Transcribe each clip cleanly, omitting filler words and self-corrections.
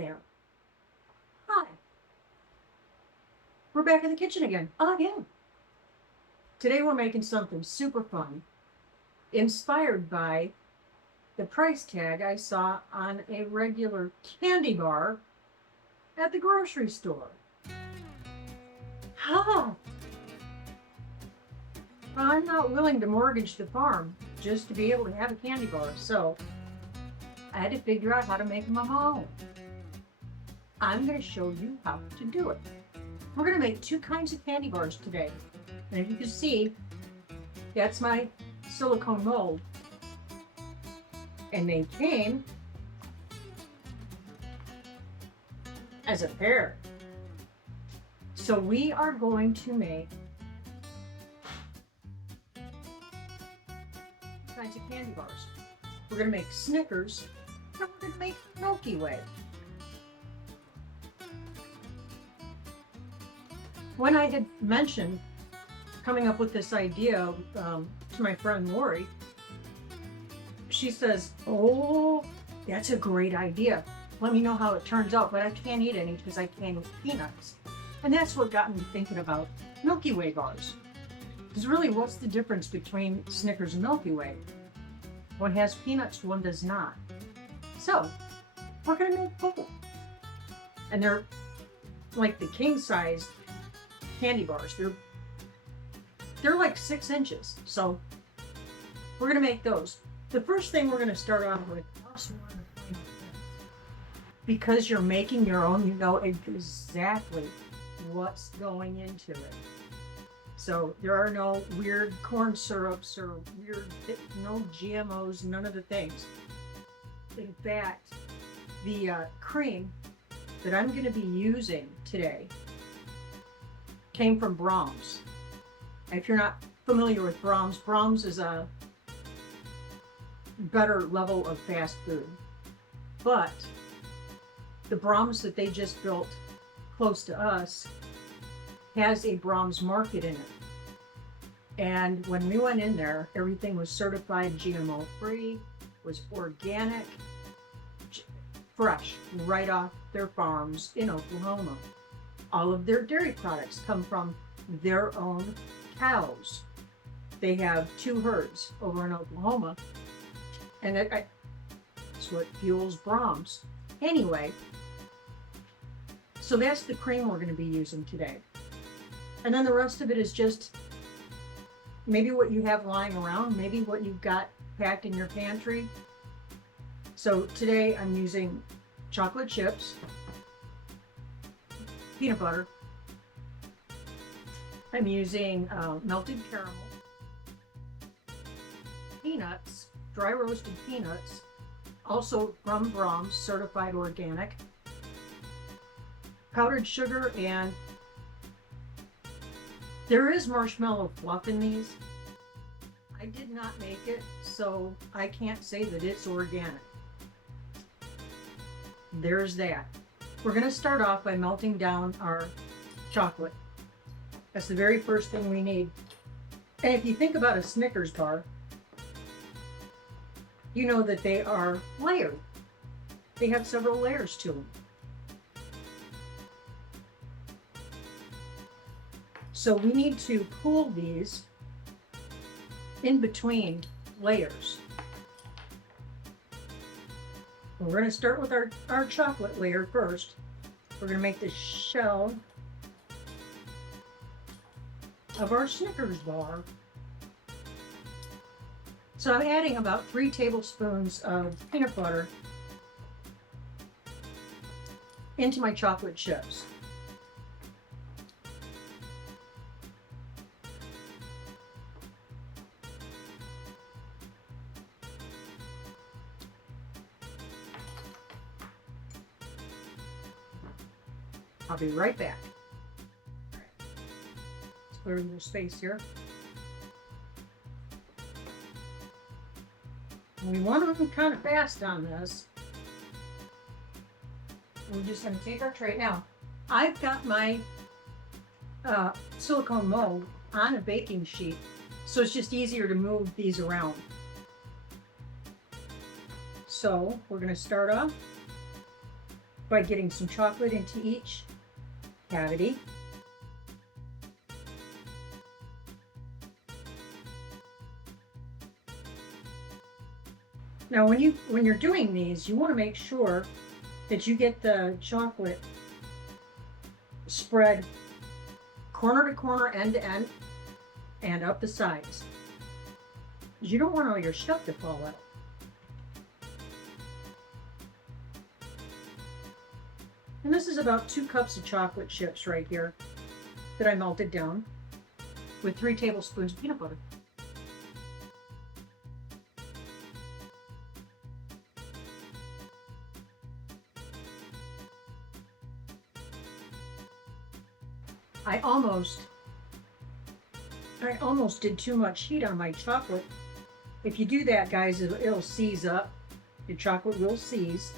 there. Hi. We're back in the kitchen again. Again. Today we're making something super fun, inspired by the price tag I saw on a regular candy bar at the grocery store. Huh. I'm not willing to mortgage the farm just to be able to have a candy bar, so I had to figure out how to make them on my own. I'm going to show you how to do it. We're going to make two kinds of candy bars today. And as you can see, that's my silicone mold. And they came as a pair. So we are going to make kinds of candy bars. We're going to make Snickers, and we're going to make Milky Way. When I had mentioned coming up with this idea to my friend Lori, she says, "Oh, that's a great idea. Let me know how it turns out, but I can't eat any because I can't eat peanuts." And that's what got me thinking about Milky Way bars. Because really, what's the difference between Snickers and Milky Way? One has peanuts, one does not. So, we're going to make both. And they're like the king-size candy bars. They're like 6 inches. So, we're going to make those. The first thing we're going to start off with, because you're making your own, you know exactly what's going into it. So there are no weird corn syrups or no GMOs, none of the things. In fact, the cream that I'm going to be using today came from Braum's. If you're not familiar with Braum's is a better level of fast food. But the Braum's that they just built close to us has a Braum's Market in it. And when we went in there, everything was certified GMO free, was organic, fresh, right off their farms in Oklahoma. All of their dairy products come from their own cows. They have 2 herds over in Oklahoma, and that's what fuels Braum's. Anyway, so that's the cream we're going to be using today. And then the rest of it is just maybe what you have lying around, maybe what you've got packed in your pantry. So today I'm using chocolate chips, peanut butter. I'm using melted caramel, peanuts, dry roasted peanuts, also from Braum's, certified organic, powdered sugar, and there is marshmallow fluff in these. I did not make it, so I can't say that it's organic. There's that. We're going to start off by melting down our chocolate. That's the very first thing we need. And if you think about a Snickers bar, you know that they are layered. They have several layers to them. So we need to pull these in between layers. We're going to start with our chocolate layer first. We're going to make the shell of our Snickers bar. So I'm adding about 3 tablespoons of peanut butter into my chocolate chips. I'll be right back. Let's clear a little space here. We want to move kind of fast on this. We're just going to take our tray. Now, I've got my silicone mold on a baking sheet, so it's just easier to move these around. So we're going to start off by getting some chocolate into each cavity. Now when you're doing these, you want to make sure that you get the chocolate spread corner to corner, end to end, and up the sides. You don't want all your stuff to fall out. And this is about 2 cups of chocolate chips right here that I melted down with 3 tablespoons of peanut butter. I almost did too much heat on my chocolate. If you do that, guys, it'll seize up. Your chocolate will seize.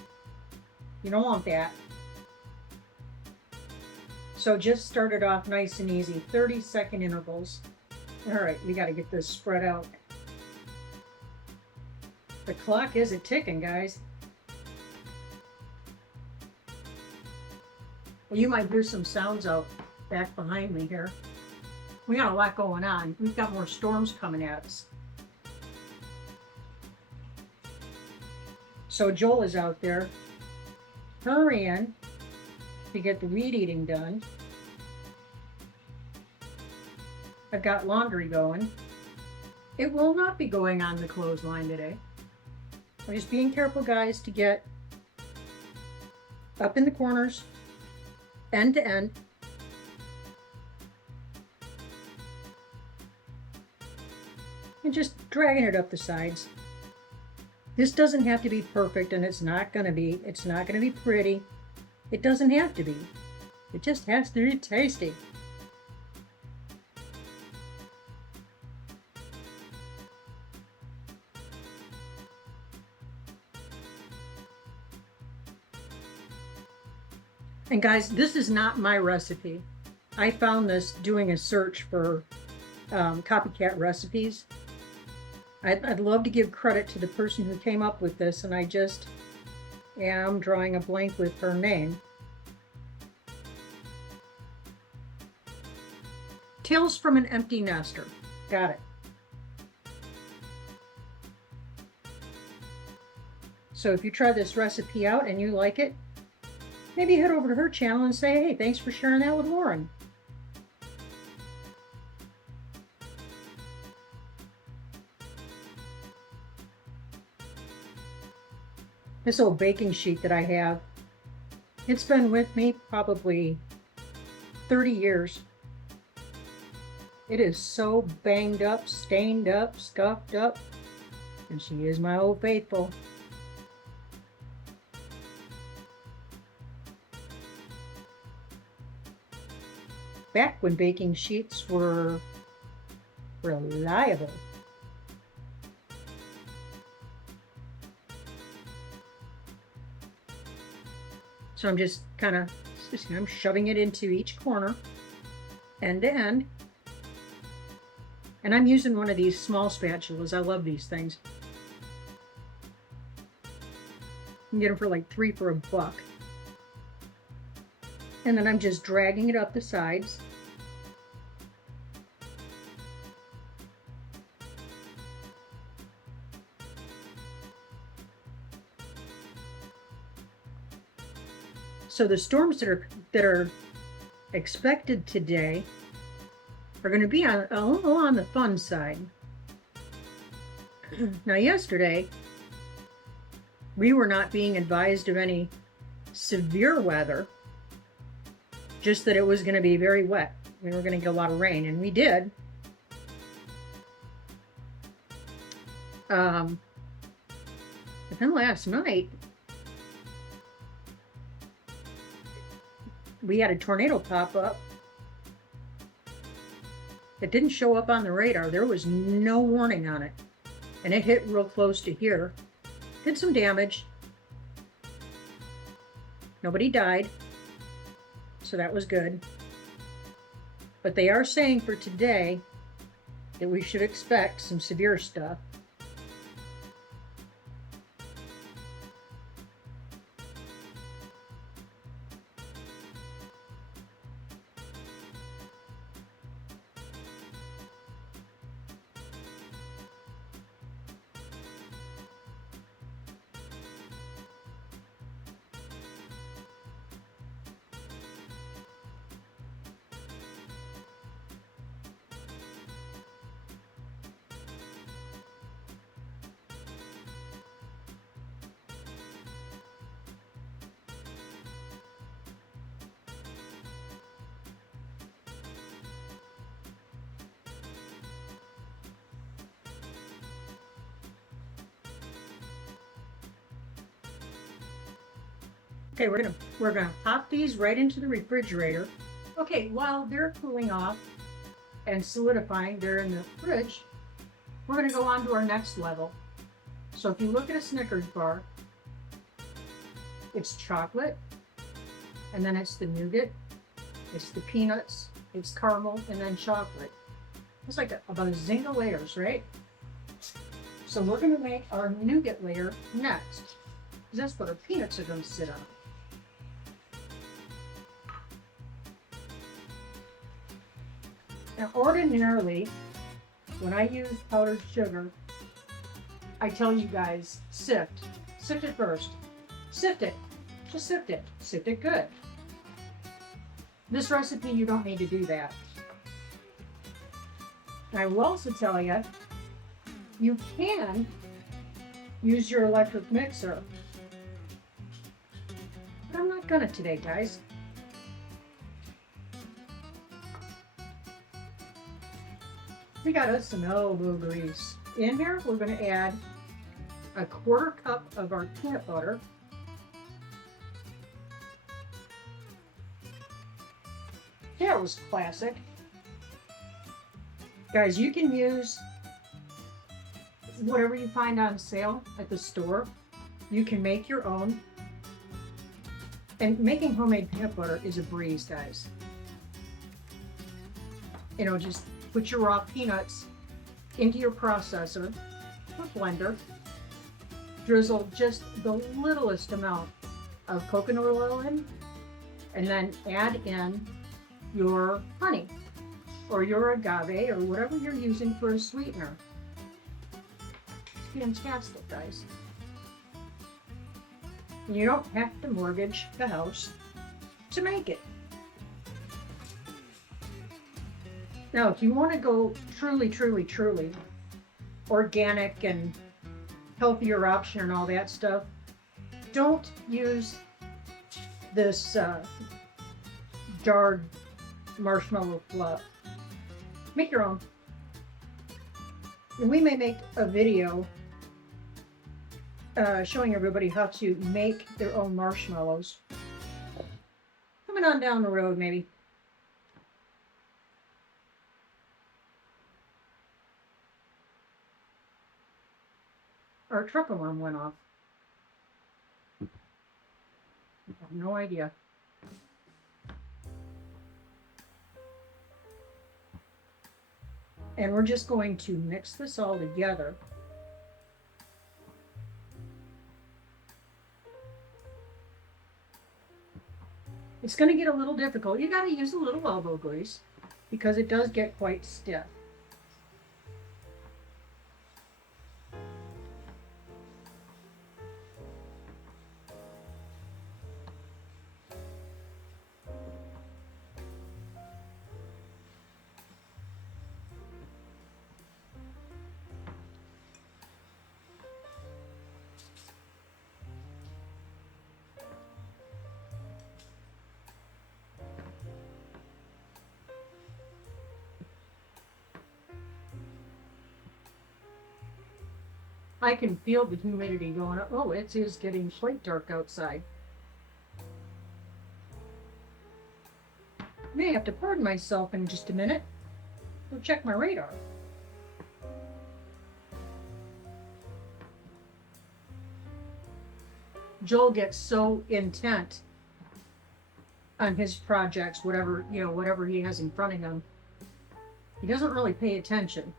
You don't want that. So just start it off nice and easy, 30-second intervals. All right, we got to get this spread out. The clock is a-ticking, guys. Well, you might hear some sounds out back behind me here. We got a lot going on. We've got more storms coming at us. So Joel is out there hurrying to get the weed eating done. I've got laundry going. It will not be going on the clothesline today. I'm just being careful, guys, to get up in the corners, end to end. And just dragging it up the sides. This doesn't have to be perfect, and it's not going to be. It's not going to be pretty. It doesn't have to be. It just has to be tasty. And guys, this is not my recipe. I found this doing a search for copycat recipes. I'd love to give credit to the person who came up with this, and I just am drawing a blank with her name. Tales from an Empty Nester. Got it. So if you try this recipe out and you like it, maybe head over to her channel and say, hey, thanks for sharing that with Lauren. This old baking sheet that I have, it's been with me probably 30 years. It is so banged up, stained up, scuffed up, and she is my old faithful. Back when baking sheets were reliable. So I'm just kind of, I'm shoving it into each corner, end to end. And I'm using one of these small spatulas. I love these things. You can get them for like $3 for $1. And then I'm just dragging it up the sides. So the storms that are expected today are going to be a little on the fun side. Now yesterday, we were not being advised of any severe weather, just that it was going to be very wet. We were going to get a lot of rain, and we did. But then last night, we had a tornado pop up. It didn't show up on the radar. There was no warning on it. And it hit real close to here. Did some damage. Nobody died. So that was good. But they are saying for today that we should expect some severe stuff. Okay, we're gonna pop these right into the refrigerator. Okay, while they're cooling off and solidifying, they're in the fridge. We're gonna go on to our next level. So if you look at a Snickers bar, it's chocolate, and then it's the nougat, it's the peanuts, it's caramel, and then chocolate. It's like about a zing of layers, right? So we're gonna make our nougat layer next, because that's what our peanuts are gonna sit on. Now, ordinarily, when I use powdered sugar, I tell you guys, sift. Sift it first. Sift it. Just sift it. Sift it good. This recipe, you don't need to do that. I will also tell you, you can use your electric mixer. But I'm not gonna today, guys. We got us some elbow grease. In here, we're gonna add a 1/4 cup of our peanut butter. That was classic. Guys, you can use whatever you find on sale at the store. You can make your own. And making homemade peanut butter is a breeze, guys. You know, just put your raw peanuts into your processor or blender. Drizzle just the littlest amount of coconut oil in, and then add in your honey or your agave or whatever you're using for a sweetener. It's fantastic, guys. And you don't have to mortgage the house to make it. Now, if you want to go truly organic and healthier option and all that stuff, don't use this jarred marshmallow fluff. Make your own. And we may make a video showing everybody how to make their own marshmallows. Coming on down the road, maybe. Our truck alarm went off. I have no idea. And we're just going to mix this all together. It's going to get a little difficult. You got to use a little elbow grease because it does get quite stiff. I can feel the humidity going up. Oh, it is getting quite dark outside. May have to pardon myself in just a minute. Go check my radar. Joel gets so intent on his projects, whatever he has in front of him. He doesn't really pay attention.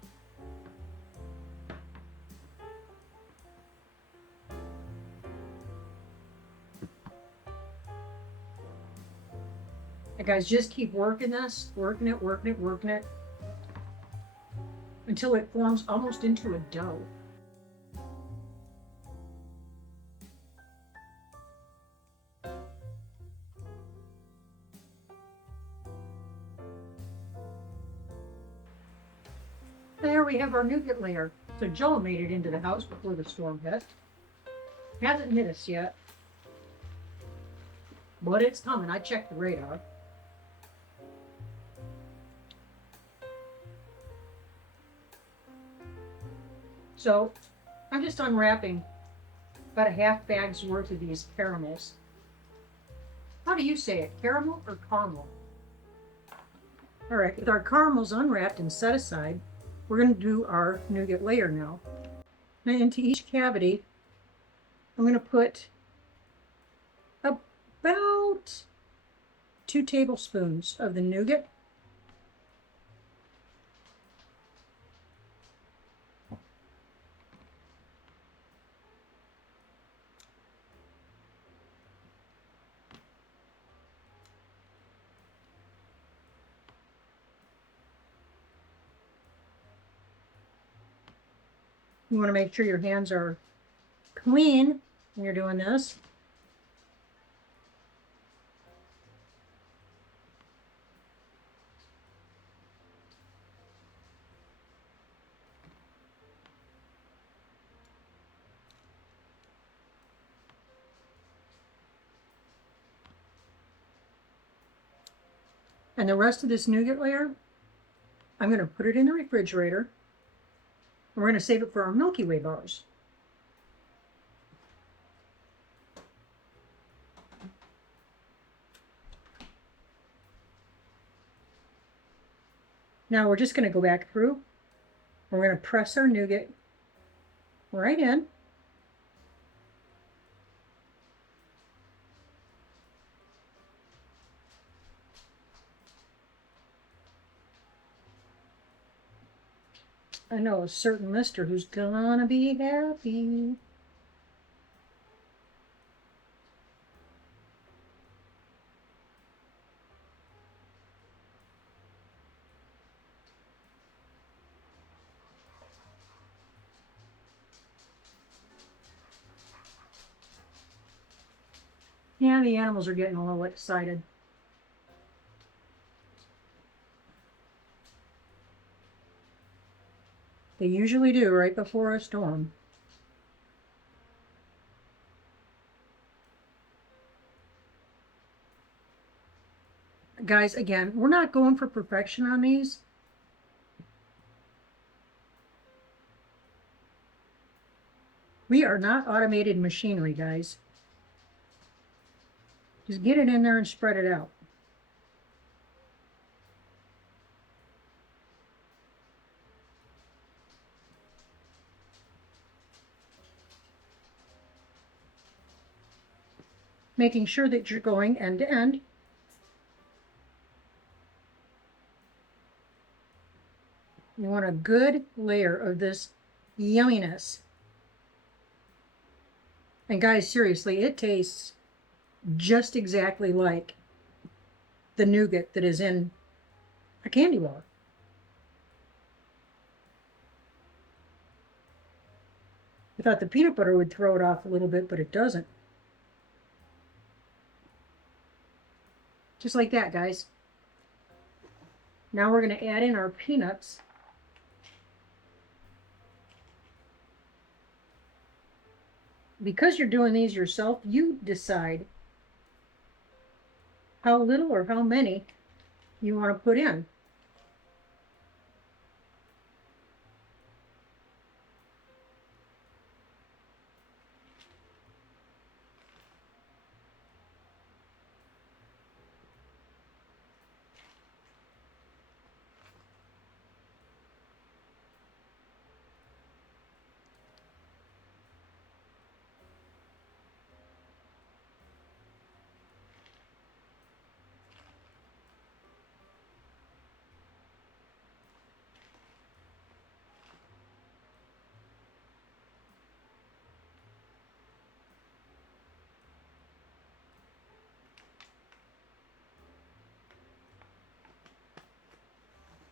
And guys, just keep working this, working it, until it forms almost into a dough. There we have our nougat layer. So Joel made it into the house before the storm hit. Hasn't hit us yet, but it's coming. I checked the radar. So I'm just unwrapping about a half bag's worth of these caramels. How do you say it? Caramel or caramel? All right, with our caramels unwrapped and set aside, we're going to do our nougat layer now. Now into each cavity, I'm going to put about 2 tablespoons of the nougat. You want to make sure your hands are clean when you're doing this. And the rest of this nougat layer, I'm going to put it in the refrigerator. And we're going to save it for our Milky Way bars. Now we're just going to go back through. We're going to press our nougat right in. I know a certain mister who's gonna be happy. Yeah, the animals are getting a little excited. They usually do right before a storm. Guys, again, we're not going for perfection on these. We are not automated machinery, guys. Just get it in there and spread it out. Making sure that you're going end to end. You want a good layer of this yumminess. And guys, seriously, it tastes just exactly like the nougat that is in a candy bar. I thought the peanut butter would throw it off a little bit, but it doesn't. Just like that, guys. Now we're going to add in our peanuts. Because you're doing these yourself, you decide how little or how many you want to put in.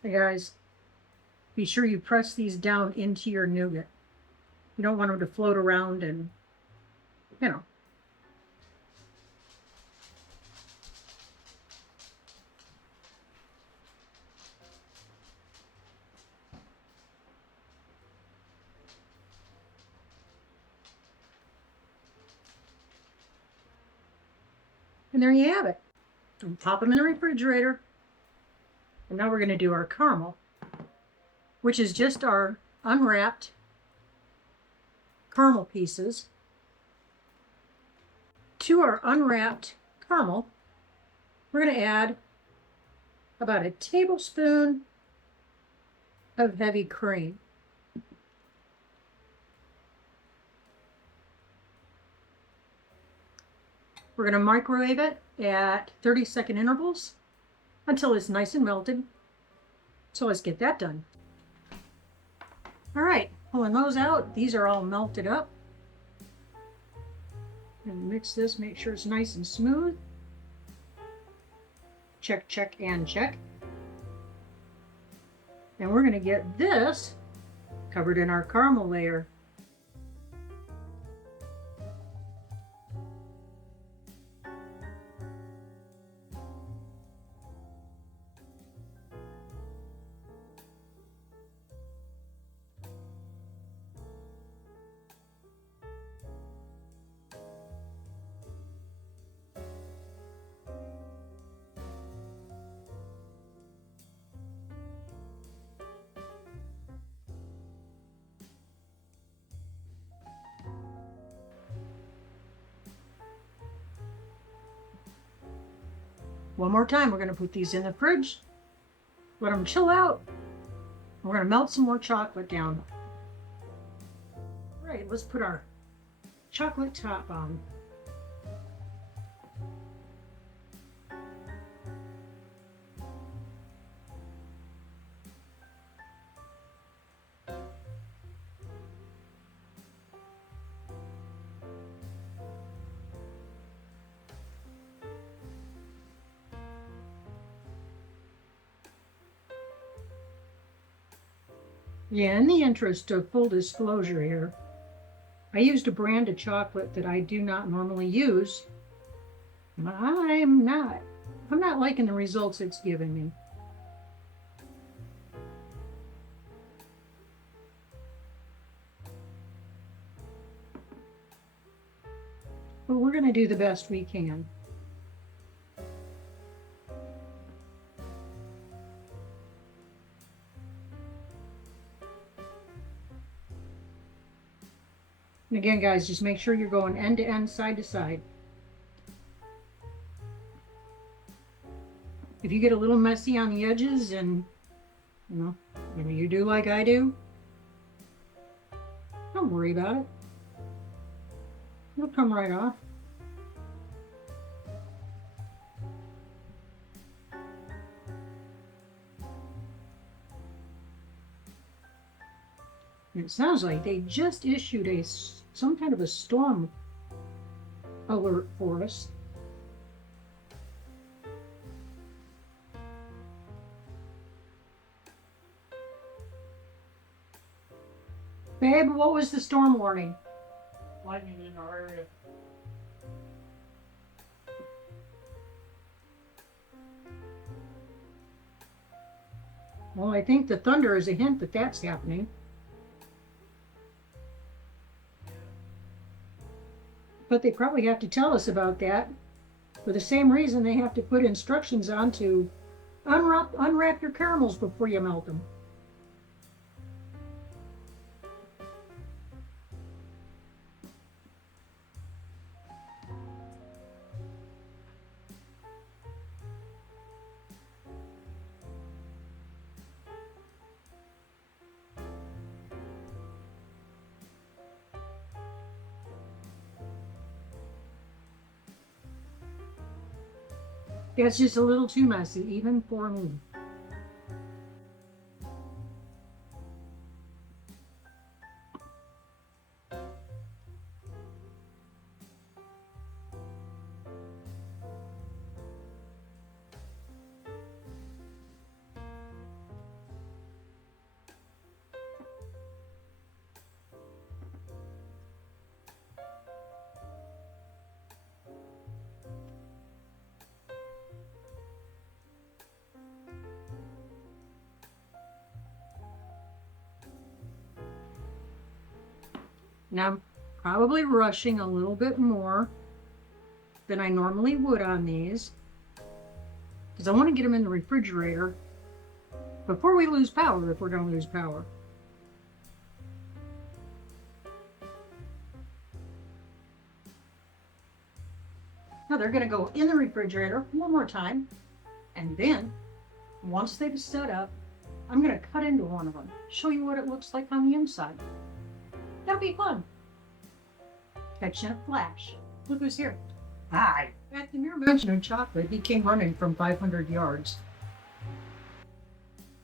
Hey guys, be sure you press these down into your nougat. You don't want them to float around and, you know. And there you have it. And pop them in the refrigerator. And now we're going to do our caramel, which is just our unwrapped caramel pieces. To our unwrapped caramel, We're going to add about a tablespoon of heavy cream. We're going to microwave it at 30-second intervals until it's nice and melted. So let's get that done. All right, pulling those out. These are all melted up. And mix this, make sure it's nice and smooth. Check, check, and check. And we're going to get this covered in our caramel layer. One more time, we're going to put these in the fridge, let them chill out. We're going to melt some more chocolate down. All right, let's put our chocolate top on. Yeah, in the interest of full disclosure here, I used a brand of chocolate that I do not normally use. I'm not liking the results it's giving me. But we're going to do the best we can. And again, guys, just make sure you're going end to end, side to side. If you get a little messy on the edges and, maybe you do like I do, don't worry about it. It'll come right off. And it sounds like they just issued some kind of a storm alert for us. Babe, what was the storm warning? Lightning in our area. Well, I think the thunder is a hint that that's happening. But they probably have to tell us about that for the same reason they have to put instructions on to unwrap your caramels before you melt them. That's just a little too messy, even for me. Now I'm probably rushing a little bit more than I normally would on these because I want to get them in the refrigerator before we lose power, if we're going to lose power. Now they're going to go in the refrigerator one more time. And then, once they've set up, I'm going to cut into one of them. Show you what it looks like on the inside. That'll be fun. Catching a flash. Look who's here. Hi. At the mere mention of chocolate, he came running from 500 yards.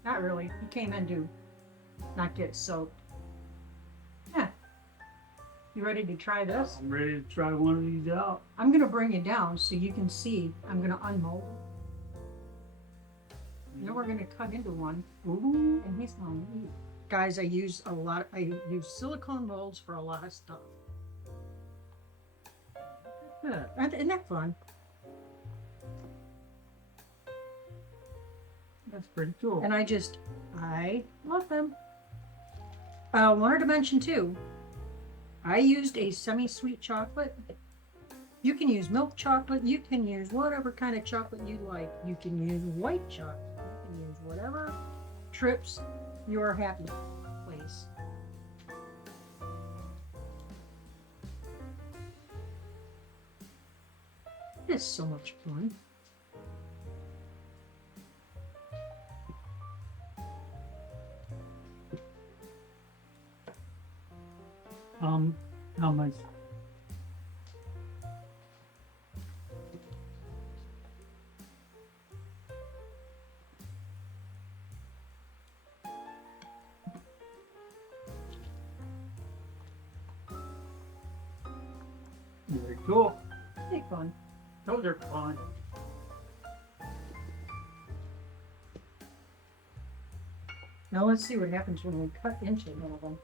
Not really. He came in to not get soaked. Yeah. You ready to try this? I'm ready to try one of these out. I'm going to bring you down so you can see. I'm going to unmold. Then we're going to cut into one. Ooh, and he's going to eat. Guys, I use silicone molds for a lot of stuff. Yeah, isn't that fun? That's pretty cool. And I love them. Wanted to mention too, I used a semi-sweet chocolate. You can use milk chocolate. You can use whatever kind of chocolate you like. You can use white chocolate. You can use whatever trips your happy place. It's so much fun. How much? Very cool. Pretty fun. Those are fun. Now let's see what happens when we cut into one of them.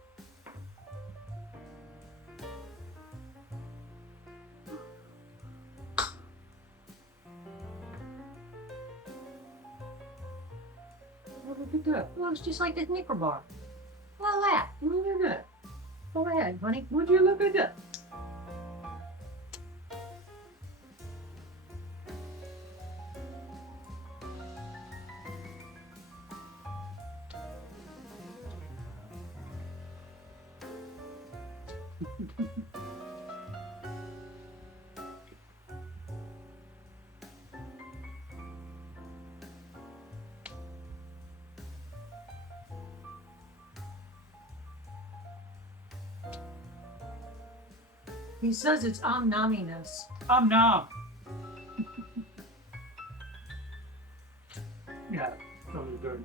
Look at that. It looks just like the Snicker bar. Look at that. Look at that. Go ahead, honey. Would you look at that? He says it's omnaminess. I'm now. Yeah, those are good.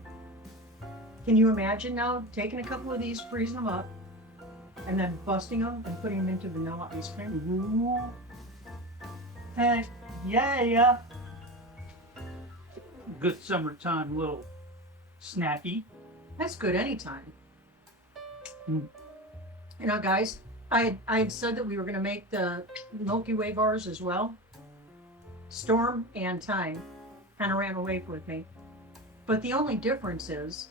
Can you imagine now taking a couple of these, freezing them up, and then busting them and putting them into vanilla ice cream? Ooh. Heck yeah. Good summertime little snacky. That's good anytime. Mm. You know, guys, I had said that we were going to make the Milky Way bars as well. Storm and Time kind of ran away with me. But the only difference is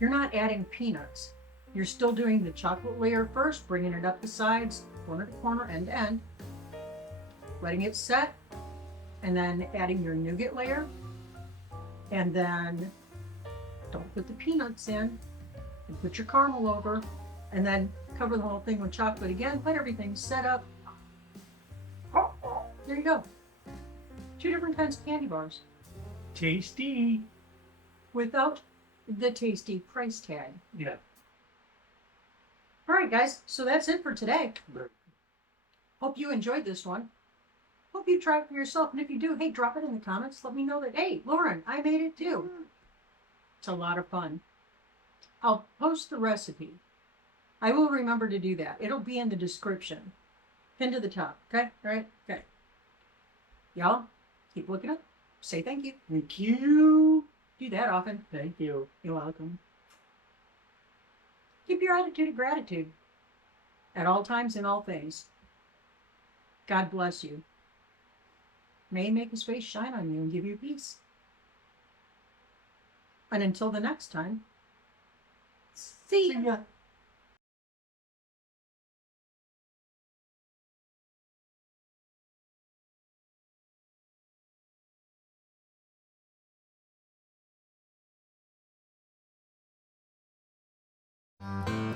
you're not adding peanuts. You're still doing the chocolate layer first, bringing it up the sides, corner to corner, end to end, letting it set, and then adding your nougat layer. And then don't put the peanuts in, and put your caramel over, and then cover the whole thing with chocolate again. Let everything set up. There you go. 2 different kinds of candy bars. Tasty. Without the tasty price tag. Yeah. All right, guys. So that's it for today. Very Hope you enjoyed this one. Hope you try it for yourself. And if you do, hey, drop it in the comments. Let me know that, hey, Lauren, I made it too. It's a lot of fun. I'll post the recipe. I will remember to do that. It'll be in the description. Pinned to the top. Okay? All right? Okay. Y'all, keep looking up. Say thank you. Thank you. Do that often. Thank you. You're welcome. Keep your attitude of gratitude at all times in all things. God bless you. May He make His face shine on you and give you peace. And until the next time, see ya. Thank you.